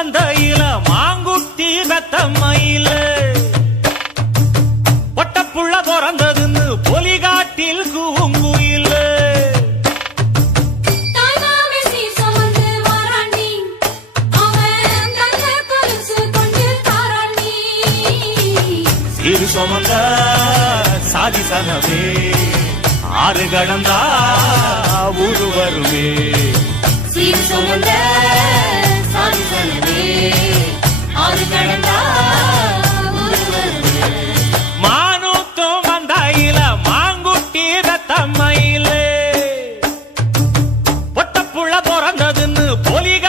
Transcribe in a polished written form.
மந்தையில மாங்குட்டி ரத்தம்மையில பொட்டப்புள்ள பிறந்ததுன்னு பொலிகாட்டில் கூங்குயில சீரு சுமந்த சாதி சனமே ஆறு கடந்தா ஊரு வருமே சீரு சுமந்த சாதி சனமே ஆறு கடந்தா ஊரு வருமே மானூத்தும் மந்தாயில மாங்குட்டி ரத்தம்மையில பொட்டப்புள்ள பிறந்ததுன்னு பொலிக